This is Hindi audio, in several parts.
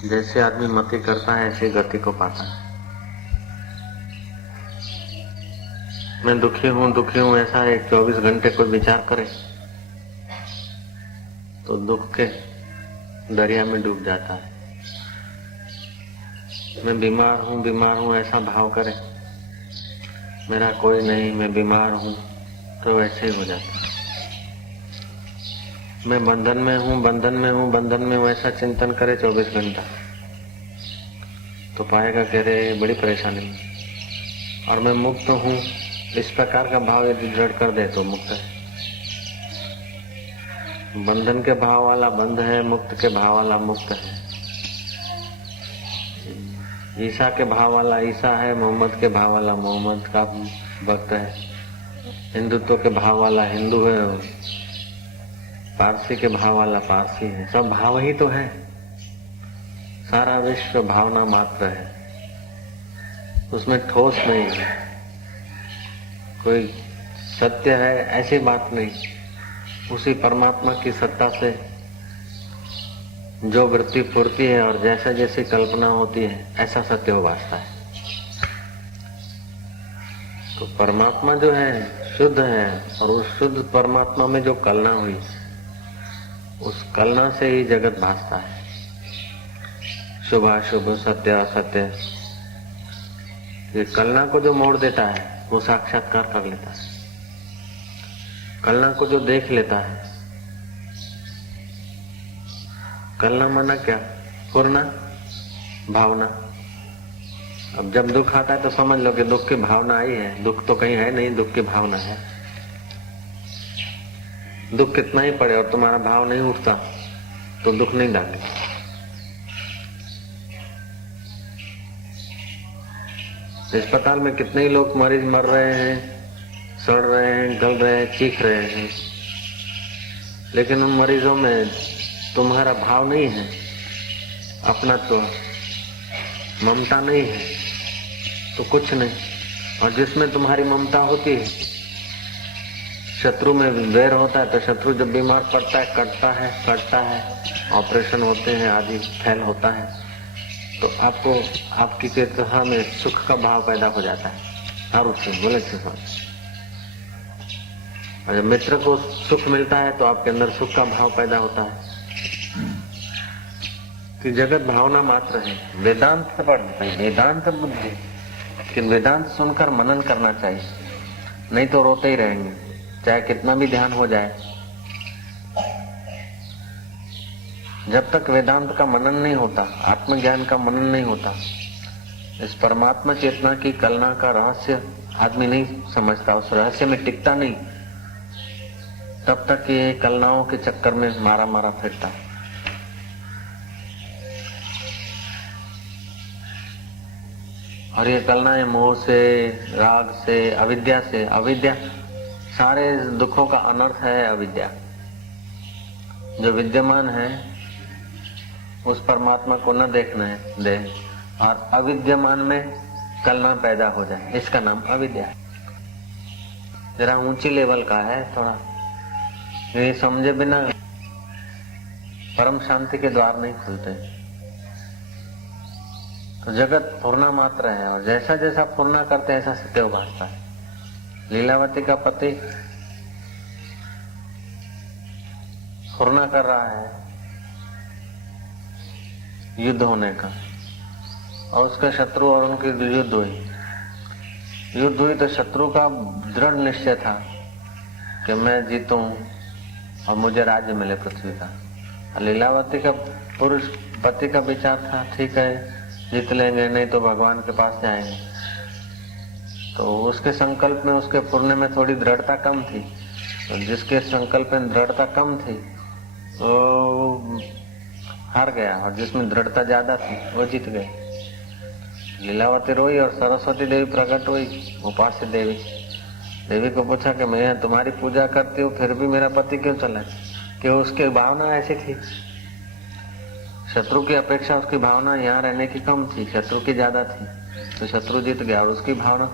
जैसे आदमी मति करता है ऐसे गति को पाता है। मैं दुखी हूँ ऐसा एक 24 घंटे कोई विचार करे तो दुख के दरिया में डूब जाता है। मैं बीमार हूँ ऐसा भाव करे, मेरा कोई नहीं, मैं बीमार हूँ, तो वैसे ही हो जाता है। मैं बंधन में हूँ ऐसा चिंतन करे 24 घंटा तो पाएगा कह रहे बड़ी परेशानी। और मैं मुक्त हूँ इस प्रकार का भाव यदि दृढ़ कर दे तो मुक्त है। बंधन के भाव वाला बंध है, मुक्त के भाव वाला मुक्त है। ईसा के भाव वाला ईसा है, मोहम्मद के भाव वाला मोहम्मद का भक्त है, हिंदुत्व के भाव वाला हिंदू है, पारसी के भाव वाला पारसी है। सब भाव ही तो है। सारा विश्व भावना मात्र है, उसमें ठोस नहीं है, कोई सत्य है ऐसी बात नहीं। उसी परमात्मा की सत्ता से जो वृत्ति फुरती है और जैसे जैसी कल्पना होती है ऐसा सत्य हो भासता है। तो परमात्मा जो है शुद्ध है और उस शुद्ध परमात्मा में जो कलना हुई उस कलना से ही जगत भासता है। शुभ अशुभ, सत्य असत्य, ये कलना को जो मोड़ देता है वो साक्षात्कार कर लेता है। कलना को जो देख लेता है, कलना माना क्या? पूर्णा भावना। अब जब दुख आता है तो समझ लो कि दुख की भावना आई है। दुख तो कहीं है नहीं, दुख की भावना है। दुख कितना ही पड़े और तुम्हारा भाव नहीं उठता तो दुख नहीं डाले। अस्पताल में कितने ही लोग मरीज मर रहे हैं, सड़ रहे हैं, गल रहे हैं, चीख रहे हैं, लेकिन उन मरीजों में तुम्हारा भाव नहीं है, अपना तो ममता नहीं है तो कुछ नहीं। और जिसमें तुम्हारी ममता होती है, शत्रु में वैर होता है तो शत्रु जब बीमार पड़ता है, कटता है, ऑपरेशन होते हैं, आदि फैल होता है, तो आपको आपकी चेतना में सुख का भाव पैदा हो जाता है। हर उससे बोले और जब मित्र को सुख मिलता है तो आपके अंदर सुख का भाव पैदा होता है। कि जगत भावना मात्र है। वेदांत पढ़ना चाहिए, वेदांत बुद्धि, लेकिन वेदांत सुनकर मनन करना चाहिए, नहीं तो रोते ही रहेंगे चाहे कितना भी ध्यान हो जाए। जब तक वेदांत का मनन नहीं होता, आत्मज्ञान का मनन नहीं होता, इस परमात्मा चेतना की कलना का रहस्य आदमी नहीं समझता, उस रहस्य में टिकता नहीं, तब तक ये कलनाओं के चक्कर में मारा फिरता है। और ये कलनाएं मोह से, राग से, अविद्या से। अविद्या सारे दुखों का अनर्थ है। अविद्या जो विद्यमान है उस परमात्मा को न देखने दे और अविद्यमान में कलना पैदा हो जाए, इसका नाम अविद्या है। जरा ऊंची लेवल का है थोड़ा, ये समझे बिना परम शांति के द्वार नहीं खुलते। तो जगत फुरना मात्र है और जैसा जैसा फुरना करते ऐसा सत्य उभारता है। लीलावती का पति फुरना कर रहा है युद्ध होने का, और उसका शत्रु और उनकी युद्ध हुई तो शत्रु का दृढ़ निश्चय था कि मैं जीतूं और मुझे राज्य मिले पृथ्वी का। लीलावती का पुरुष पति का विचार था ठीक है जीत लेंगे, नहीं तो भगवान के पास जाएंगे। तो उसके संकल्प में, उसके पुण्य में थोड़ी दृढ़ता कम थी, तो जिसके संकल्प में दृढ़ता कम थी वो हार गया, और जिसमें दृढ़ता ज्यादा थी वो जीत गए। लीलावती रोई और सरस्वती देवी प्रकट हुई, उपास्य देवी को पूछा कि मैं तुम्हारी पूजा करती हूँ फिर भी मेरा पति क्यों चला? कि उसकी भावना ऐसी थी, शत्रु की अपेक्षा उसकी भावना यहाँ रहने की कम थी, शत्रु की ज्यादा थी, तो शत्रु जीत गया। और उसकी भावना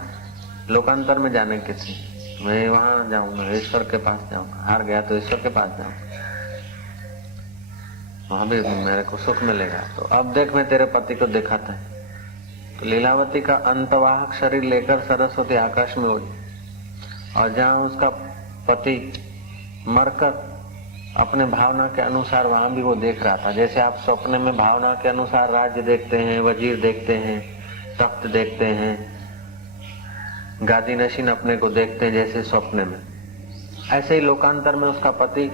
लोकांतर में जाने की थी, मैं वहां जाऊंगा, ईश्वर के पास जाऊंगा। हार गया तो ईश्वर के पास जाऊंगा। वहां भी मेरे को सुख मिलेगा। तो अब देख मैं तेरे पति को दिखाता है। तो लीलावती का अंतवाहक शरीर लेकर सरस्वती आकाश में उड़ी और जहाँ उसका पति मरकर अपने भावना के अनुसार वहां भी वो देख रहा था। जैसे आप सपने में भावना के अनुसार राज्य देखते हैं, वजीर देखते हैं, तख्त देखते हैं, गादी नशीन अपने को देखते हैं जैसे सपने में, ऐसे ही लोकांतर में उसका पति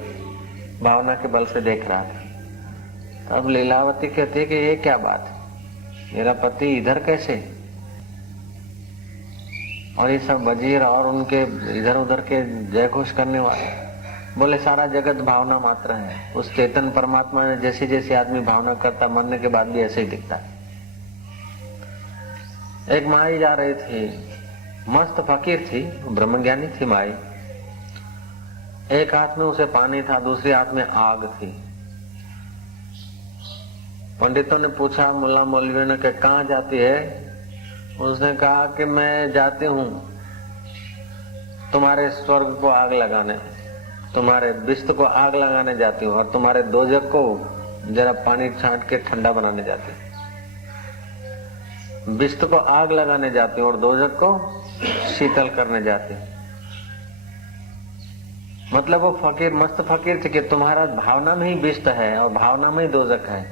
भावना के बल से देख रहा था। अब लीलावती कहती है कि ये क्या बात है, मेरा पति इधर कैसे, और ये सब वजीर और उनके इधर उधर के जय घोष करने वाले। बोले सारा जगत भावना मात्र है। उस चेतन परमात्मा ने जैसे जैसे आदमी भावना करता मरने के बाद भी ऐसे ही दिखता है। एक माई जा रही थी, मस्त फकीर थी, ब्रह्मज्ञानी थी माई। एक हाथ में उसे पानी था, दूसरे हाथ में आग थी। पंडितों ने पूछा, मुल्ला मौलवियों ने, कि कहाँ जाती है? उसने कहा कि मैं जाती हूँ तुम्हारे स्वर्ग को आग लगाने, तुम्हारे बिस्त को आग लगाने जाती हूँ, और तुम्हारे दोजक को जरा पानी छांट के ठंडा बनाने जाती हूँ। बिस्त को आग लगाने जाती हूँ और दोजक को शीतल करने जाती हूँ। मतलब वो फकीर मस्त फकीर थे कि तुम्हारा भावना में ही बिस्त है और भावना में ही दोजक है,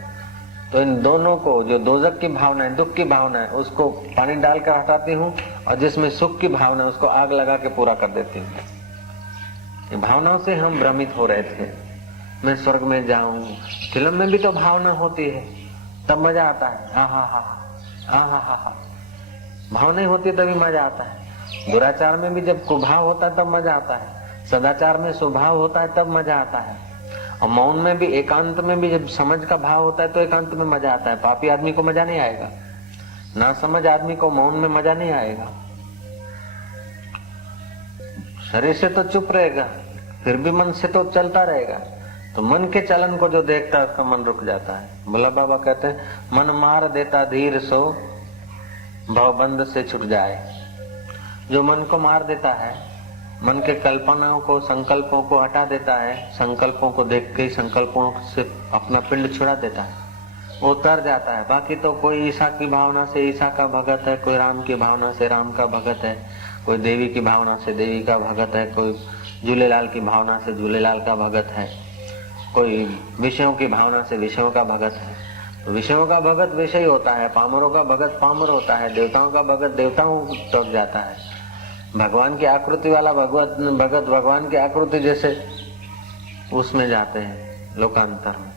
तो इन दोनों को, जो दोजक की भावना है, दुख की भावना है, उसको पानी डालकर हटाती हूँ, और जिसमें सुख की भावना है उसको आग लगा के पूरा कर देती हूँ। भावनाओं से हम भ्रमित हो रहे थे। मैं स्वर्ग में जाऊं, फिल्म में भी तो भावना होती है, तब मजा आता है। हा हा हा हा हा हा हा, भावना होती है तभी मजा आता है। दुराचार में भी जब कुभाव होता है तब मजा आता है, सदाचार में स्वभाव होता है तब मजा आता है, और मौन में भी, एकांत में भी जब समझ का भाव होता है तो एकांत में मजा आता है। पापी आदमी को मजा नहीं आएगा, ना समझ आदमी को मौन में मजा नहीं आएगा। शरीर से तो चुप रहेगा, फिर भी मन से तो चलता रहेगा। तो मन के चलन को जो देखता है उसका मन रुक जाता है। भोला बाबा कहते हैं, मन मार देता धीर सो भवबंध से छुट जाए। जो मन को मार देता है, मन के कल्पनाओं को, संकल्पों को हटा देता है, संकल्पों को देख के संकल्पों से अपना पिंड छुड़ा देता है, वो उतर जाता है। बाकी तो कोई ईसा की भावना से ईसा का भगत है, कोई राम की भावना से राम का भगत है, कोई देवी की भावना से देवी का भगत है, कोई झूलेलाल की भावना से झूलेलाल का भगत है, कोई विषयों की भावना से विषयों का भगत है। तो विषयों का भगत विषय होता है, पामरों का भगत पामर होता है, देवताओं का भगत देवताओं तक जाता है। भगवान की आकृति वाला भगत भगवान की आकृति जैसे उसमें जाते हैं लोकांतर में।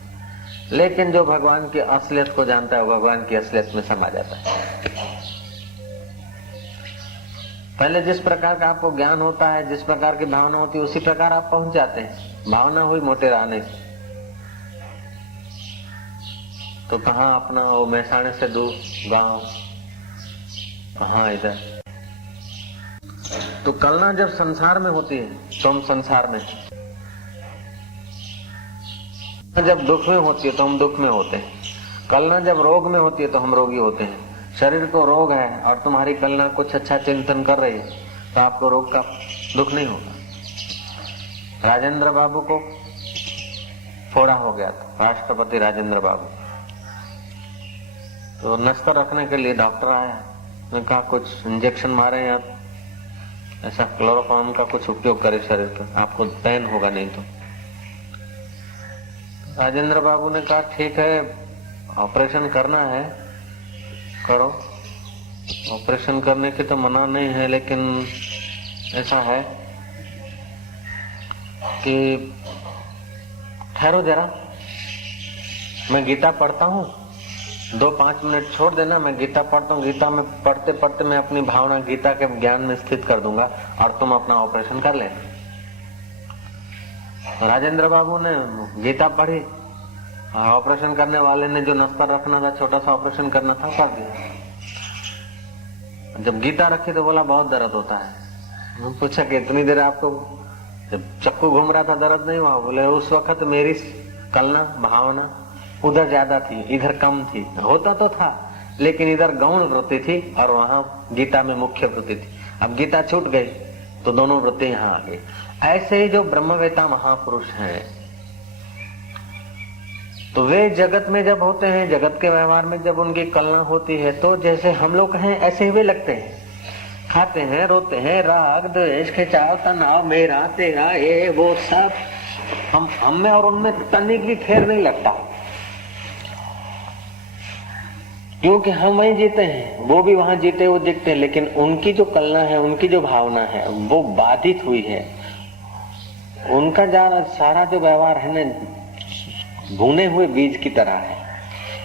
लेकिन जो भगवान की असलियत को जानता है वो भगवान की असलियत में समा जाता है। पहले जिस प्रकार का आपको ज्ञान होता है, जिस प्रकार की भावना होती है, उसी प्रकार आप पहुंच जाते हैं। भावना हुई मोटेरा आने से तो कहाँ अपना वो मैसाणे से दूर गांव, कहाँ इधर। तो कलना जब संसार में होती है तो हम संसार में, जब दुख में होती है तो हम दुख में होते हैं। कलना जब रोग में होती है तो हम रोगी होते हैं। शरीर को रोग है और तुम्हारी कलना कुछ अच्छा चिंतन कर रही है तो आपको रोग का दुख नहीं होगा। राजेंद्र बाबू को फोड़ा हो गया था, राष्ट्रपति राजेंद्र बाबू। तो नस्तर रखने के लिए डॉक्टर आया, मैंने कहा कुछ इंजेक्शन मारे आप, ऐसा क्लोरोफॉर्म का कुछ उपयोग करे शरीर पर, आपको पेन होगा नहीं तो। राजेंद्र बाबू ने कहा ठीक है, ऑपरेशन करना है करो। ऑपरेशन करने की तो मना नहीं है, लेकिन ऐसा है कि ठहरो जरा, मैं गीता पढ़ता हूँ, 2-5 मिनट छोड़ देना, मैं गीता पढ़ता हूँ। गीता में पढ़ते पढ़ते मैं अपनी भावना गीता के ज्ञान में स्थित कर दूंगा और तुम अपना ऑपरेशन कर लेना। राजेंद्र बाबू ने गीता पढ़ी, ऑपरेशन करने वाले ने जो नस्तर रखना था, छोटा सा ऑपरेशन करना था, कर दिया। जब गीता रखी तो बोला बहुत दर्द होता है। मैंने पूछा कि इतनी देर आपको, जब चक्कू घूम रहा था दर्द नहीं हुआ? बोले उस वक्त मेरी कलना भावना उधर ज्यादा थी, इधर कम थी। होता तो था लेकिन इधर गौण वृत्ति थी और वहां गीता में मुख्य वृत्ति थी। अब गीता छूट गई तो दोनों वृत्ति यहाँ आ गई। ऐसे ही जो ब्रह्मवेता महापुरुष हैं तो वे जगत में जब होते हैं, जगत के व्यवहार में जब उनकी कलना होती है, तो जैसे हम लोग हैं ऐसे ही वे लगते हैं। खाते हैं, रोते हैं, राग द्वेष खिंचाव तनाव, मेरा तेरा, ये वो सब हम में और उनमें तनिक भी फेर नहीं लगता, क्योंकि हम वहीं जीते हैं, वो भी वहां जीते हुए दिखते हैं, लेकिन उनकी जो कलना है, उनकी जो भावना है वो बाधित हुई है। उनका सारा जो व्यवहार है ना, भुने हुए बीज की तरह है।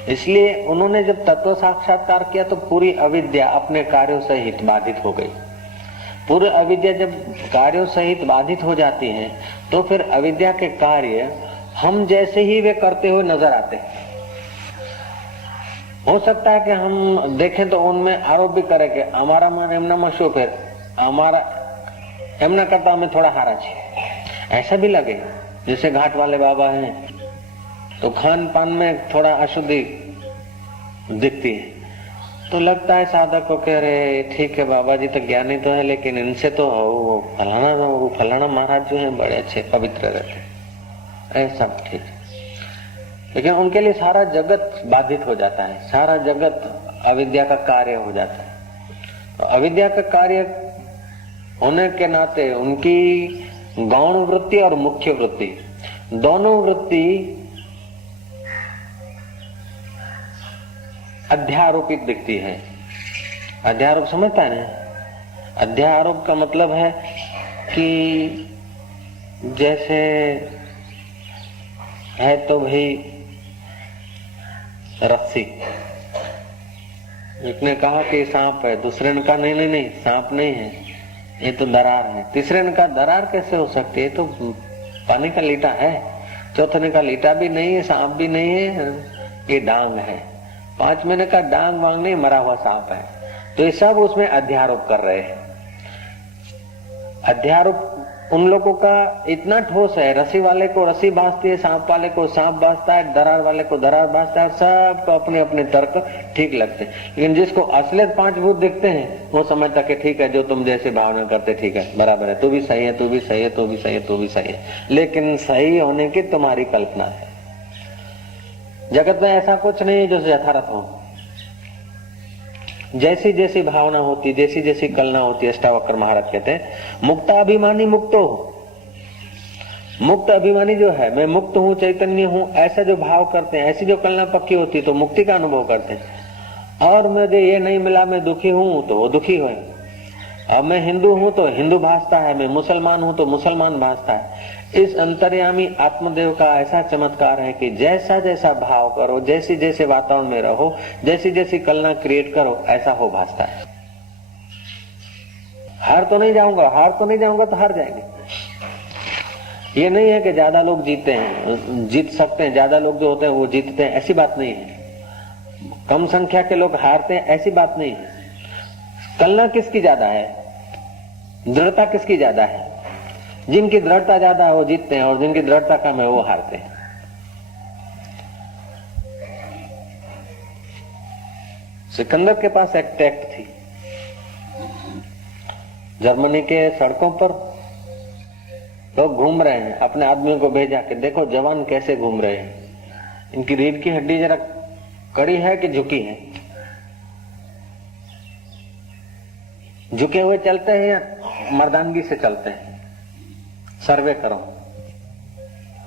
इसलिए उन्होंने जब तत्व साक्षात्कार किया तो पूरी अविद्या अपने कार्यों सहित बाधित हो गई। पूरी अविद्या जब कार्यों सहित बाधित हो जाती है तो फिर अविद्या के कार्य हम जैसे ही वे करते हुए नजर आते हैं। हो सकता है कि हम देखें तो उनमें आरोप भी करें कि हमारा मन एमना शो, फिर हमारा एमना करता हमें थोड़ा हारा चाहिए, ऐसा भी लगे। जैसे घाट वाले बाबा हैं तो खान पान में थोड़ा अशुद्धि दिखती है, तो लगता है साधक को कह रहे ठीक है बाबा जी तो ज्ञानी तो है, लेकिन इनसे तो वो फलाना महाराज जो है बड़े अच्छे पवित्र रहते, ऐसा ठीक है। लेकिन उनके लिए सारा जगत बाधित हो जाता है, सारा जगत अविद्या का कार्य हो जाता है। तो अविद्या का कार्य होने के नाते उनकी गौण वृत्ति और मुख्य वृत्ति दोनों वृत्ति अध्यारोपित दिखती है। अध्यारोप समझता है ना? अध्यारोप का मतलब है कि जैसे है तो भाई रस्सी, एक ने कहा कि सांप है, दूसरे ने कहा नहीं सांप नहीं है, ये तो दरार है। तीसरे ने कहा दरार कैसे हो सकती है, तो पानी का लीटा है। चौथे ने कहा लीटा भी नहीं है, सांप भी नहीं है, ये डांग है। पांचवें ने कहा डांग वांग नहीं, मरा हुआ सांप है। तो ये सब उसमें अध्यारोप कर रहे हैं। अध्यारोप उन लोगों का इतना ठोस है, रस्सी वाले को रस्सी भासती है, सांप वाले को सांप भासता है, दरार वाले को दरार भासता है, सबको अपने अपने तर्क ठीक लगते हैं। लेकिन जिसको असलियत पांच भूत दिखते हैं वो समझता कि ठीक है जो तुम जैसे भावना करते ठीक है, बराबर है, तू भी सही है, तू भी सही है, तू भी सही है, तू भी सही है, लेकिन सही होने की तुम्हारी कल्पना है। जगत में ऐसा कुछ नहीं है जो यथार्थ हो। जैसी जैसी भावना होती, जैसी जैसी कलना होती, अष्टावक्र महाराज कहते हैं मुक्ता अभिमानी मुक्तो। मुक्त अभिमानी जो है, मैं मुक्त हूँ, चैतन्य हूँ, ऐसा जो भाव करते हैं, ऐसी जो कलना पक्की होती तो मुक्ति का अनुभव करते हैं। और मुझे ये नहीं मिला, मैं दुखी हूँ, तो वो दुखी हुए। अब मैं हिंदू हूँ तो हिंदू भासता है, मैं मुसलमान हूँ तो मुसलमान भासता है। इस अंतर्यामी आत्मदेव का ऐसा चमत्कार है कि जैसा जैसा भाव करो, जैसे जैसे वातावरण में रहो, जैसी जैसी कलना क्रिएट करो, ऐसा हो भासता है। हार तो नहीं जाऊंगा तो हार जाएंगे। ये नहीं है कि ज्यादा लोग जीते हैं, जीत सकते हैं, ज्यादा लोग जो होते हैं वो जीतते हैं, ऐसी बात नहीं है। कम संख्या के लोग हारते हैं, ऐसी बात नहीं है। कलना किसकी ज्यादा है, दृढ़ता किसकी ज्यादा है? जिनकी दृढ़ता ज्यादा है वो जीतते हैं, और जिनकी दृढ़ता कम है वो हारते हैं। सिकंदर के पास एक टैक्ट थी। जर्मनी के सड़कों पर लोग घूम रहे हैं, अपने आदमियों को भेजा कि देखो जवान कैसे घूम रहे हैं, इनकी रीढ़ की हड्डी जरा कड़ी है कि झुकी है, झुके हुए चलते हैं या मर्दानगी से चलते हैं, सर्वे करो।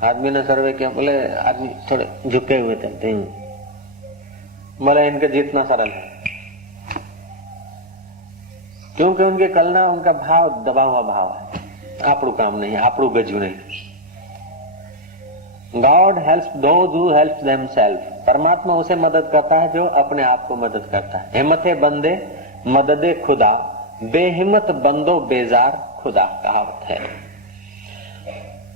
आदमी ने सर्वे किया, बोले आदमी थोड़े झुके हुए चलते हैं, बोले इनका जीतना सरल है, क्योंकि उनके कलना, उनका भाव दबा हुआ भाव है, आपड़ू काम नहीं, आपड़ू गजू नहीं। God helps those who helps themselves. परमात्मा उसे मदद करता है जो अपने आप को मदद करता है। हिम्मते बंदे मददे खुदा, बेहिम्मत बंदो बेजार खुदा, कहावत है।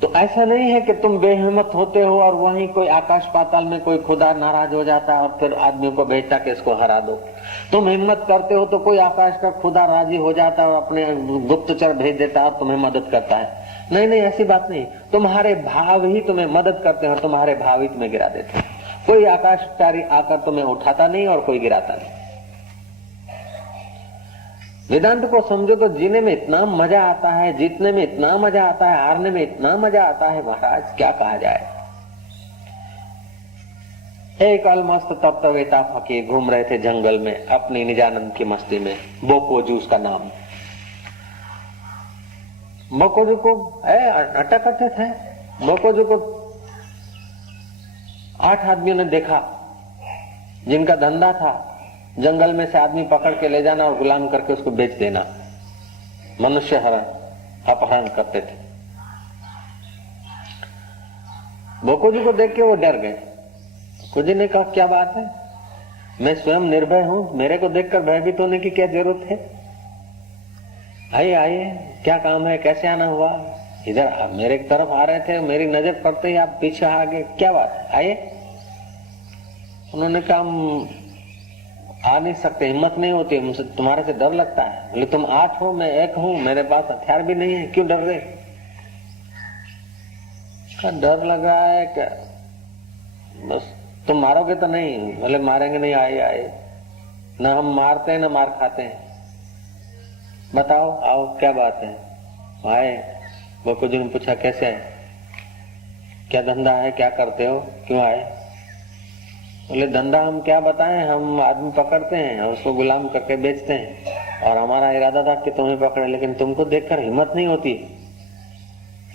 तो ऐसा नहीं है कि तुम बेहिम्मत होते हो और वहीं कोई आकाश पाताल में कोई खुदा नाराज हो जाता और फिर आदमियों को भेजता कि इसको हरा दो। तुम हिम्मत करते हो तो कोई आकाश का खुदा राजी हो जाता और अपने गुप्तचर भेज देता और तुम्हें मदद करता है। नहीं, ऐसी बात नहीं। तुम्हारे भाव ही तुम्हें मदद करते हैं और तुम्हारे भाव ही तुम्हें गिरा देते हैं। कोई आकाशचारी आकर तुम्हें उठाता नहीं और कोई गिराता नहीं। वेदांत को समझो तो जीने में इतना मजा आता है, जीतने में इतना मजा आता है, हारने में इतना मजा आता है, महाराज क्या कहा जाए। एक अलमस्त तप्तवेता फकीर घूम रहे थे जंगल में अपनी निजानंद की मस्ती में। बोकोजू उसका नाम। बोकोजू को अटकते थे। बोकोजू को 8 आदमियों ने देखा जिनका धंधा था जंगल में से आदमी पकड़ के ले जाना और गुलाम करके उसको बेच देना। मनुष्य अपहरण करते थे। बोकोजू को देख के वो डर गए। बोकोजू ने कहा, क्या बात है, मैं स्वयं निर्भय हूं, मेरे को देखकर भयभीत होने की क्या जरूरत है? आइए आइए, क्या काम है, कैसे आना हुआ? इधर मेरे तरफ आ रहे थे, मेरी नजर पड़ते ही आप पीछे आ गए, क्या बात है, आइए। उन्होंने कहा, हम आ नहीं सकते, हिम्मत नहीं होती, मुझसे तुम्हारे से डर लगता है। बोले, तुम 8 हो, मैं 1 हूं, मेरे पास हथियार भी नहीं है, क्यों डर रहे? डर लग रहा है क्या? बस तुम मारोगे तो नहीं? बोले, मारेंगे नहीं, आइए आइए। न हम मारते हैं न मार खाते हैं, बताओ आओ क्या बात है। आए। बोकोजू ने पूछा, कैसे है, क्या धंधा है, क्या करते हो, क्यों आए? बोले, धंधा हम क्या बताएं, हम आदमी पकड़ते हैं और उसको गुलाम करके बेचते हैं और हमारा इरादा था कि तुम्हें पकड़े, लेकिन तुमको देखकर हिम्मत नहीं होती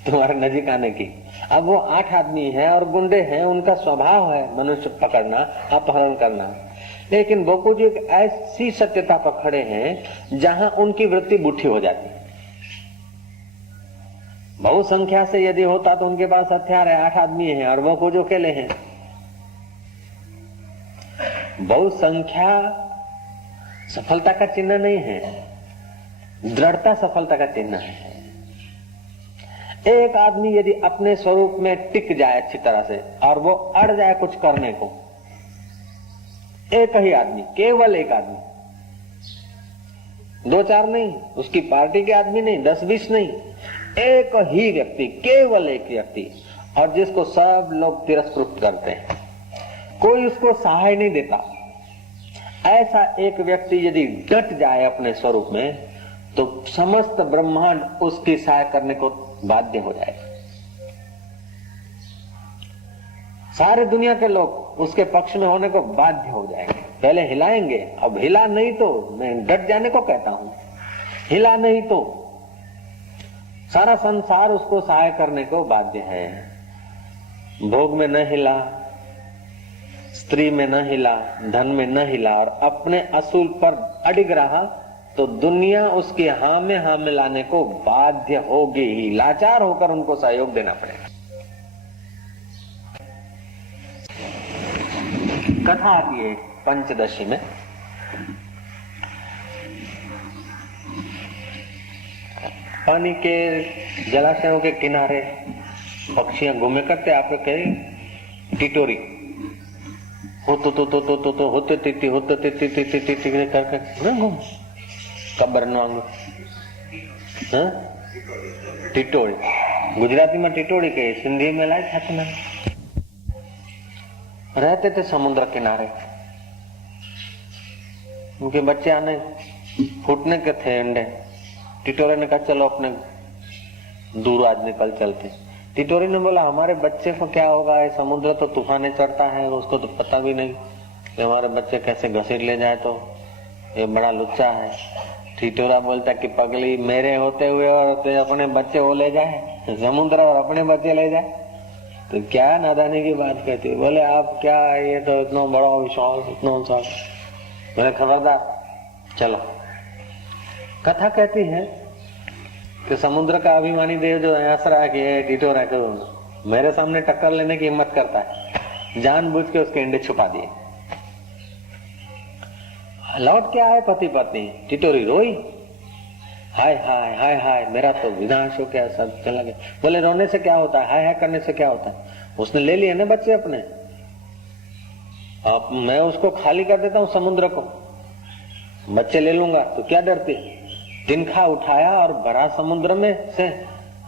तुम्हारे नजीक आने की। अब वो 8 आदमी है और गुंडे हैं, उनका स्वभाव है मनुष्य पकड़ना, अपहरण करना। लेकिन बोकोजू एक ऐसी सत्यता पर खड़े हैं जहां उनकी वृत्ति बूढ़ी हो जाती है। बहुसंख्या से यदि होता तो उनके पास हथियार है, 8 आदमी हैं और बोकोजू अकेले हैं। बहुसंख्या सफलता का चिन्ह नहीं है, दृढ़ता सफलता का चिन्ह है। एक आदमी यदि अपने स्वरूप में टिक जाए अच्छी तरह से और वो अड़ जाए कुछ करने को, एक ही आदमी, केवल एक आदमी, 2-4 नहीं, उसकी पार्टी के आदमी नहीं, 10-20 नहीं, एक ही व्यक्ति, केवल एक व्यक्ति, और जिसको सब लोग तिरस्कृत करते हैं, कोई उसको सहाय नहीं देता, ऐसा एक व्यक्ति यदि डट जाए अपने स्वरूप में तो समस्त ब्रह्मांड उसकी सहाय करने को बाध्य हो जाएगा। सारे दुनिया के लोग उसके पक्ष में होने को बाध्य हो जाएंगे, पहले हिलाएंगे, अब हिला नहीं तो, मैं डट जाने को कहता हूं, हिला नहीं तो सारा संसार उसको सहाय करने को बाध्य है। भोग में न हिला, स्त्री में न हिला, धन में न हिला और अपने असूल पर अडिग रहा तो दुनिया उसकी हाँ में हाँ मिलाने को बाध्य होगी ही। लाचार होकर उनको सहयोग देना पड़ेगा। कथा आती है पंचदशी में। पानी के जलाशयों के किनारे पक्षियां घूमे करते, आप कहे टिटोरी होते करके घूम कबर नो टिटोड़ी, गुजराती में टिटोड़ी कहे, सिंधी में लाए हाथ में। रहते थे समुद्र किनारे, उनके बच्चे आने फूटने के थे अंडे। टिटोरे ने कहा, चलो अपने दूर आज निकल चलते। टिटोरी ने बोला, हमारे बच्चे को क्या होगा, ये समुद्र तो तूफाने चढ़ता है, उसको तो पता भी नहीं कि हमारे बच्चे कैसे घसीट ले जाए, तो ये बड़ा लुच्चा है। टिटोरा बोलता कि पगली, मेरे होते हुए और तो अपने बच्चे वो ले जाए, समुद्र और अपने बच्चे ले जाए, तो क्या नादानी की बात कहती है। बोले, आप क्या, ये तो इतना बड़ा विश्वास, इतना विश्वास। बोले, खबरदार चलो। कथा कहती है कि समुद्र का अभिमानी देव जो हंस रहा है कि ये टिटोरा को मेरे सामने टक्कर लेने की हिम्मत करता है, जानबूझ के उसके अंडे छुपा दिए। लौट के आए पति पत्नी, टिटोरी रोई, हाय हाय हाय हाय, मेरा तो विनाश हो गया, सब चला गया। बोले, रोने से क्या होता है, हाय हाय करने से क्या होता है, उसने ले लिए ना बच्चे अपने, अब मैं उसको खाली कर देता हूँ समुद्र को, बच्चे ले लूंगा, तो क्या डरती। तिनखा उठाया और भरा समुद्र में से,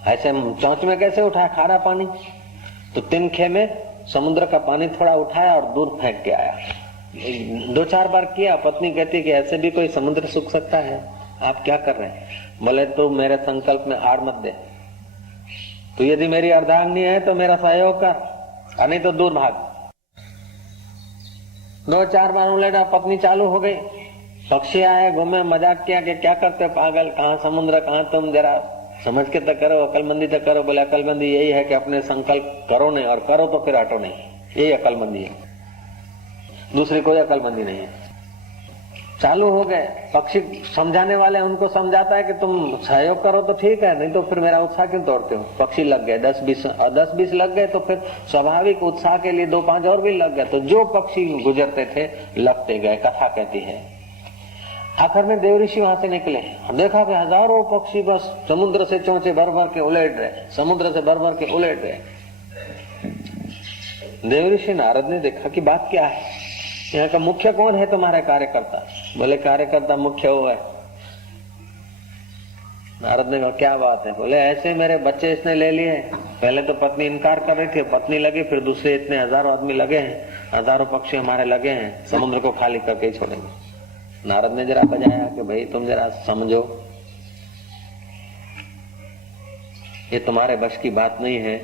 ऐसे चौंच में कैसे उठाया खारा पानी, तो तिनखे में समुद्र का पानी थोड़ा उठाया और दूर फेंक के आया। 2-4 बार किया। पत्नी कहती कि ऐसे भी कोई समुद्र सूख सकता है, आप क्या कर रहे हैं। बोले, तू मेरे संकल्प में आड़ मत दे, तू यदि मेरी अर्धांगिनी है तो मेरा सहयोग कर, और नहीं तो दूर भाग। 2-4 बार उलेटा, पत्नी चालू हो गई, पक्षी आए, घूमे, मजाक किया कि क्या करते पागल, कहाँ समुद्र, कहाँ तुम, जरा समझ के तो करो, अकलमंदी तो करो। बोले अकलमंदी यही है कि अपने संकल्प करो नहीं, और करो तो फिर हटो नहीं, यही अकलमंदी है, दूसरी कोई अकलमंदी नहीं है। चालू हो गए, पक्षी समझाने वाले उनको समझाता है कि तुम सहयोग करो तो ठीक है, नहीं तो फिर मेरा उत्साह क्यों तोड़ते हो। पक्षी लग गए 10-20 लग गए, तो फिर स्वाभाविक उत्साह के लिए 2-5 और भी लग गए, तो जो पक्षी गुजरते थे लगते गए। कथा कहती है आखिर में देव ऋषि वहां से निकले, देखा कि हजारों पक्षी बस समुद्र से चोंचे भर भर के उलेट रहे, समुद्र से भर भर के उलेट रहे। देव ऋषि नारद ने देखा कि बात क्या है, यहाँ का मुख्य कौन है तुम्हारे कार्यकर्ता। बोले कार्यकर्ता मुख्य वो है। नारद ने कहा क्या बात है। बोले ऐसे मेरे बच्चे इसने ले लिए, पहले तो पत्नी इनकार कर रही थी, पत्नी लगी, फिर दूसरे इतने हजारों आदमी लगे हैं, हजारों पक्षी हमारे लगे हैं, समुद्र को खाली करके ही छोड़ेंगे। नारद ने जरा बजाया कि भाई तुम जरा समझो, ये तुम्हारे बस की बात नहीं है,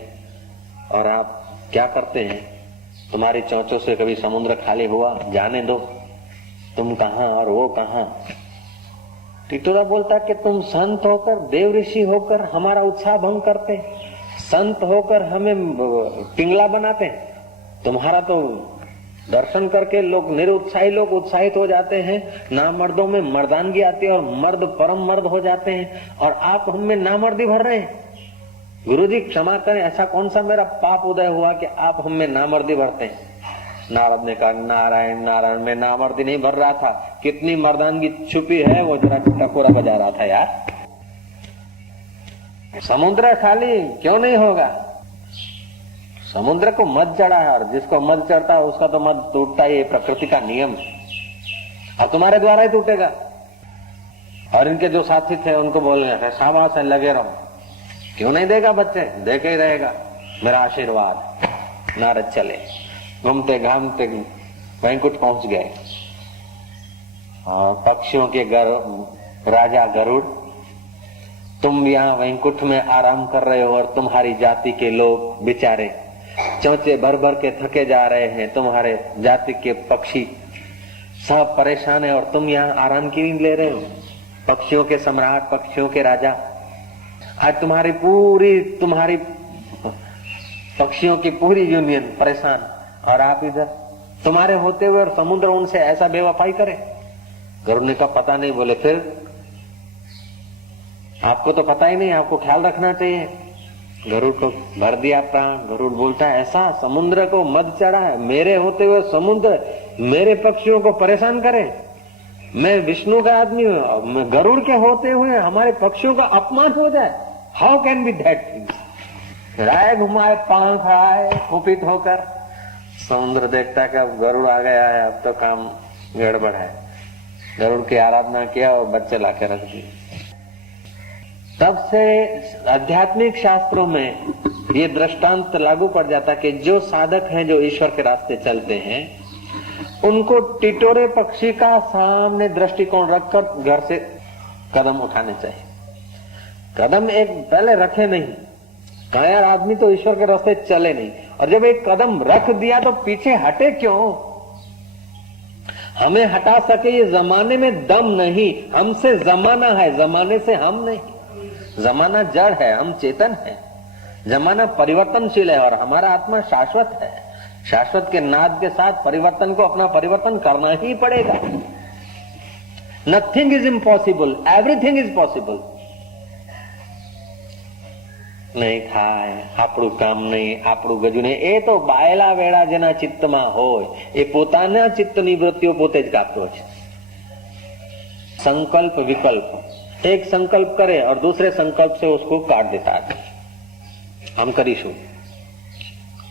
और आप क्या करते हैं, तुम्हारी चोंचों से कभी समुद्र खाली हुआ, जाने दो, तुम कहां और वो कहां। टिटोरा बोलता कि तुम संत होकर, देव ऋषि होकर हमारा उत्साह भंग करते, संत होकर हमें पिंगला बनाते। तुम्हारा तो दर्शन करके लोग, निरुत्साही लोग उत्साहित हो जाते हैं, नामर्दों में मर्दानगी आती है और मर्द परम मर्द हो जाते हैं, और आप हमें नामर्दी भर रहे हैं। गुरुजी क्षमा करें, ऐसा कौन सा मेरा पाप उदय हुआ कि आप हमें नामर्दी भरते हैं। नारद ने कहा नारायण नारायण, में नामर्दी नहीं भर रहा था, कितनी मर्दानगी छुपी है वो जरा टकोरा बजा रहा था यार। समुद्र खाली क्यों नहीं होगा, समुद्र को मत चढ़ा है, और जिसको मत चढ़ता है उसका तो मत टूटता ही, प्रकृति का नियम, अब तुम्हारे द्वारा ही टूटेगा। और इनके जो साथी थे उनको बोलने शाबाश है, लगे रहो, क्यों नहीं देगा बच्चे, दे के ही रहेगा, मेरा आशीर्वाद। नारद चले, घूमते घामते वैकुंठ पहुंच गए, और पक्षियों के राजा गरुड़, तुम यहाँ वैकुंठ में आराम कर रहे हो, और तुम्हारी जाति के लोग बेचारे चोंचे भर भर के थके जा रहे हैं, तुम्हारे जाति के पक्षी सब परेशान है, और तुम यहाँ आराम की नींद ले रहे हो। पक्षियों के सम्राट, पक्षियों के राजा, आज तुम्हारी पक्षियों की पूरी यूनियन परेशान, और आप इधर, तुम्हारे होते हुए और समुद्र उनसे ऐसा बेवफाई करे। गरुड़ ने कहा पता नहीं। बोले फिर आपको तो पता ही नहीं, आपको ख्याल रखना चाहिए। गरुड़ को भर दिया प्राण। गरुड़ बोलता है ऐसा, समुद्र को मत चढ़ा है, मेरे होते हुए समुद्र मेरे पक्षियों को परेशान करे, मैं विष्णु का आदमी हूं, गरुड़ के होते हुए हमारे पक्षियों का अपमान हो जाए, how can be that thing. राय घुमाए, पांख आए कुपित होकर, समुद्र देखता है कि अब गरुड़ आ गया है, अब तो काम गड़बड़ है। गरुड़ की आराधना किया और बच्चे लाके रख दिए। तब से आध्यात्मिक शास्त्रों में ये दृष्टांत लागू पड़ जाता कि जो साधक हैं, जो ईश्वर के रास्ते चलते हैं, उनको टिटोरे पक्षी का सामने दृष्टिकोण रखकर घर से कदम उठाने चाहिए। कदम एक पहले रखे नहीं, कायर आदमी तो ईश्वर के रास्ते चले नहीं, और जब एक कदम रख दिया तो पीछे हटे क्यों। हमें हटा सके ये जमाने में दम नहीं, हमसे जमाना है, जमाने से हम नहीं। जमाना जड़ है, हम चेतन है। जमाना परिवर्तनशील है और हमारा आत्मा शाश्वत है। शाश्वत के नाद के साथ परिवर्तन को अपना परिवर्तन करना ही पड़ेगा। Nothing is impossible, everything is possible. नहीं થાય, આપણું કામ નહીં, આપણું ગજુ નહીં, એ તો બાયલા વેળા જેના ચિત્તમાં હોય એ પોતાના ચિત્તની વૃત્તિઓ પોતે જ કાપતો છે। संकल्प विकल्प, एक संकल्प करे और दूसरे संकल्प से उसको काट देता है। हम करीशू,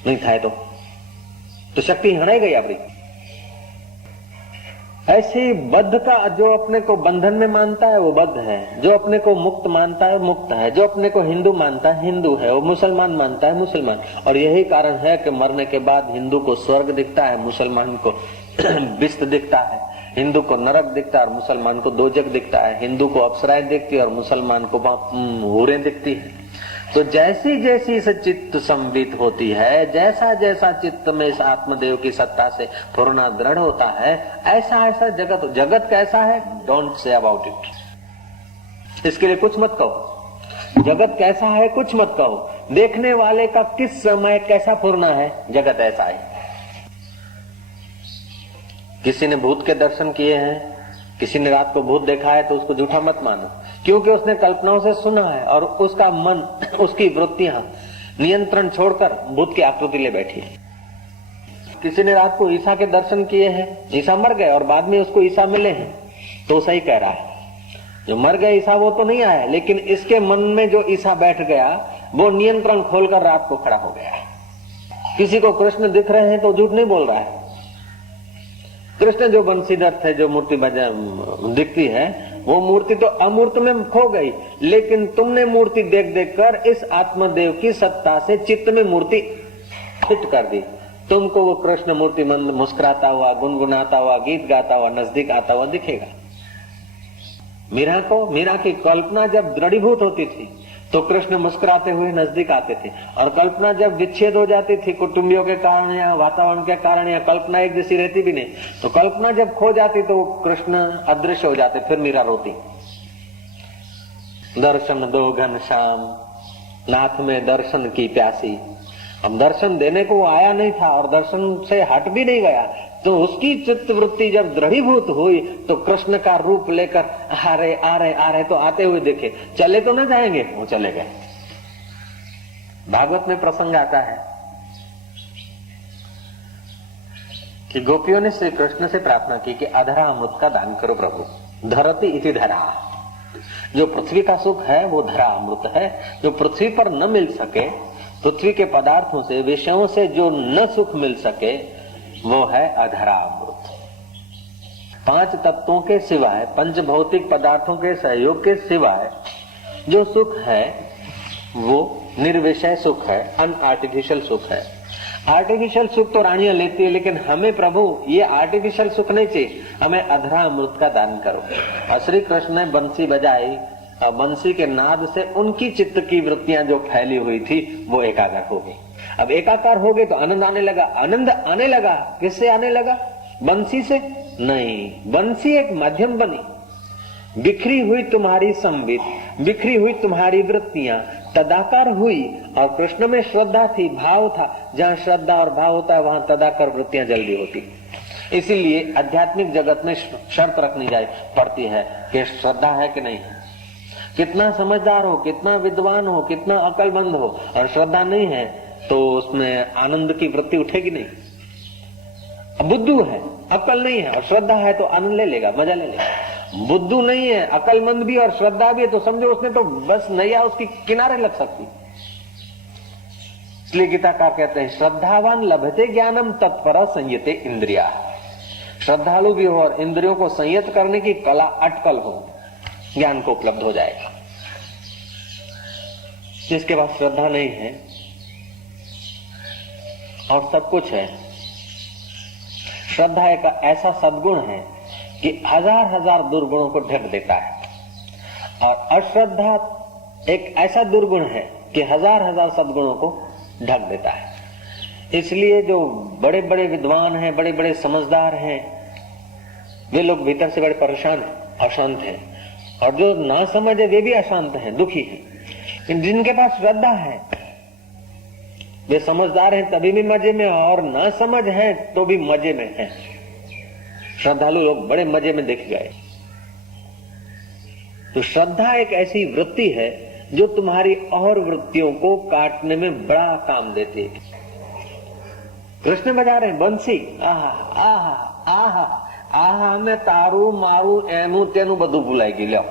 नहीं થાય तो शक्ति हणाई गई अपनी। ऐसे बद्ध का, जो अपने को बंधन में मानता है वो बद्ध है, जो अपने को मुक्त मानता है मुक्त है, जो अपने को हिंदू मानता है हिंदू है, वो मुसलमान मानता है मुसलमान। और यही कारण है कि मरने के बाद हिंदू को स्वर्ग दिखता है, मुसलमान को बिस्त दिखता है, हिंदू को नरक दिखता है और मुसलमान को दोजक दिखता है, हिंदू को अप्सराएं दिखती है और मुसलमान को हूरें दिखती है। तो जैसी जैसी इस चित्त संवित होती है, जैसा जैसा चित्त में इस आत्मदेव की सत्ता से पूर्ण दृढ़ होता है, ऐसा ऐसा जगत। जगत कैसा है? डोंट से अबाउट इट, इसके लिए कुछ मत कहो। जगत कैसा है कुछ मत कहो, देखने वाले का किस समय कैसा पूर्ण है, जगत ऐसा है। किसी ने भूत के दर्शन किए हैं, किसी ने रात को भूत देखा है, तो उसको झूठा मत मानो, क्योंकि उसने कल्पनाओं से सुना है और उसका मन, उसकी वृत्तियां नियंत्रण छोड़कर भूत की आकृति ले बैठी है। किसी ने रात को ईसा के दर्शन किए हैं, ईसा मर गए और बाद में उसको ईसा मिले हैं, तो सही कह रहा है। जो मर गए ईसा वो तो नहीं आया, लेकिन इसके मन में जो ईसा बैठ गया वो नियंत्रण खोलकर रात को खड़ा हो गया। किसी को कृष्ण दिख रहे हैं तो झूठ नहीं बोल रहा है। कृष्ण जो बंसीधर थे, जो मूर्ति दिखती है, वो मूर्ति तो अमूर्त में खो गई, लेकिन तुमने मूर्ति देख देख कर इस आत्मदेव की सत्ता से चित्त में मूर्ति फिट कर दी। तुमको वो कृष्ण मूर्ति मुस्कुराता हुआ, गुनगुनाता हुआ, गीत गाता हुआ नजदीक आता हुआ दिखेगा। मीरा की कल्पना जब दृढ़ीभूत होती थी तो कृष्ण मुस्कुराते हुए नजदीक आते थे, और कल्पना जब विच्छेद हो जाती थी कुटुंबियों के कारण या वातावरण के कारण, या कल्पना एक जैसी रहती भी नहीं, तो कल्पना जब खो जाती तो कृष्ण अदृश्य हो जाते, फिर मीरा रोती। दर्शन दो घनश्याम, नाथ में दर्शन की प्यासी। अब दर्शन देने को वो आया नहीं था और दर्शन से हट भी नहीं गया, तो उसकी चित्त वृत्ति जब दृढ़ीभूत हुई तो कृष्ण का रूप लेकर आ रहे तो आते हुए देखे, चले तो न जाएंगे, वो चले गए। भागवत में प्रसंग आता है कि गोपियों ने श्री कृष्ण से प्रार्थना की कि अधरा अमृत का दान करो प्रभु, धरती इति धरा। जो पृथ्वी का सुख है वो धरा अमृत है, जो पृथ्वी पर न मिल सके, पृथ्वी के पदार्थों से, विषयों से जो न सुख मिल सके, वो है अधरा अमृत। 5 तत्वों के सिवाय, पंच भौतिक पदार्थों के सहयोग के सिवाय जो सुख है वो निर्विषय सुख है, अनआर्टिफिशियल सुख है। आर्टिफिशियल सुख तो रानियां लेती है, लेकिन हमें प्रभु ये आर्टिफिशियल सुख नहीं चाहिए, हमें अधरा अमृत का दान करो। और श्री कृष्ण ने बंसी बजाई, बंसी के नाद से उनकी चित्त की वृत्तियां जो फैली हुई थी वो एकाग्र हो गई। अब एकाकार हो गए तो आनंद आने लगा। आनंद आने लगा, किससे आने लगा? बंसी से नहीं, बंसी एक माध्यम बनी। बिखरी हुई तुम्हारी संवित, बिखरी हुई तुम्हारी वृत्तियां तदाकार हुई, और कृष्ण में श्रद्धा थी, भाव था। जहां श्रद्धा और भाव होता है वहां तदाकार वृत्तियां जल्दी होती। इसीलिए आध्यात्मिक जगत में शर्त रखनी पड़ती है कि श्रद्धा है कि नहीं है। कितना समझदार हो, कितना विद्वान हो, कितना अकलमंद हो, और श्रद्धा नहीं है तो उसमें आनंद की वृत्ति उठेगी नहीं। बुद्धू है, अकल नहीं है, और श्रद्धा है तो आनंद ले लेगा, मजा ले लेगा। बुद्धू नहीं है, अकलमंद भी और श्रद्धा भी है, तो समझो उसने तो बस नैया उसकी किनारे लग सकती। इसलिए गीताकार कहते हैं, श्रद्धावान लभते ज्ञानम तत्पर संयते इंद्रिया। श्रद्धालु भी हो और इंद्रियों को संयत करने की कला अटकल हो, ज्ञान को उपलब्ध हो जाएगा। जिसके पास श्रद्धा नहीं है और सब कुछ है, श्रद्धा एक ऐसा सद्गुण है कि हजार हजार दुर्गुणों को ढक देता है, और अश्रद्धा एक ऐसा दुर्गुण है कि हजार हजार सद्गुणों को ढक देता है। इसलिए जो बड़े बड़े विद्वान हैं, बड़े बड़े समझदार हैं, वे लोग भीतर से बड़े परेशान हैं, अशांत हैं, और जो ना समझ है वे भी अशांत हैं, दुखी हैं। जिनके पास श्रद्धा है वे समझदार हैं तभी भी मजे में, और ना समझ है तो भी मजे में हैं। श्रद्धालु लोग बड़े मजे में देख गए। तो श्रद्धा एक ऐसी वृत्ति है जो तुम्हारी और वृत्तियों को काटने में बड़ा काम देती है। कृष्ण बजा रहे हैं बंसी, आहा आहा आहा आहा, मैं तारू मारू एनु तेनु बधु भुलाई लो।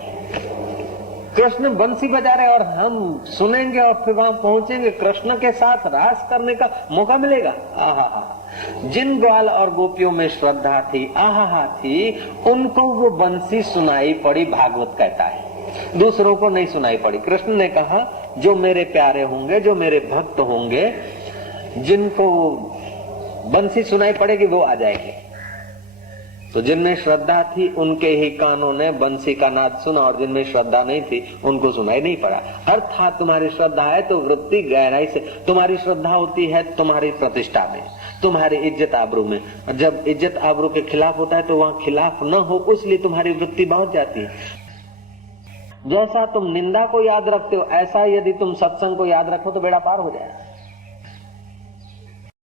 कृष्ण बंसी बजा रहे और हम सुनेंगे और फिर वहां पहुंचेंगे, कृष्ण के साथ रास करने का मौका मिलेगा। आहा, जिन ग्वाल और गोपियों में श्रद्धा थी, आहा थी, उनको वो बंसी सुनाई पड़ी। भागवत कहता है दूसरों को नहीं सुनाई पड़ी। कृष्ण ने कहा जो मेरे प्यारे होंगे, जो मेरे भक्त होंगे, जिनको बंसी सुनाई पड़ेगी वो आ जाएंगे। तो जिनमें श्रद्धा थी उनके ही कानों ने बंसी का नाद सुना, और जिनमें श्रद्धा नहीं थी उनको सुनाई नहीं पड़ा। अर्थात तुम्हारी श्रद्धा है तो वृत्ति गहराई से, तुम्हारी श्रद्धा होती है तुम्हारी प्रतिष्ठा में, तुम्हारी इज्जत आबरू में। जब इज्जत आबरू के खिलाफ होता है तो वहां खिलाफ न हो, इसलिए तुम्हारी वृत्ति बहुत जाती है। जैसा तुम निंदा को याद रखते हो, ऐसा यदि तुम सत्संग को याद रखो तो बेड़ा पार हो जाएगा।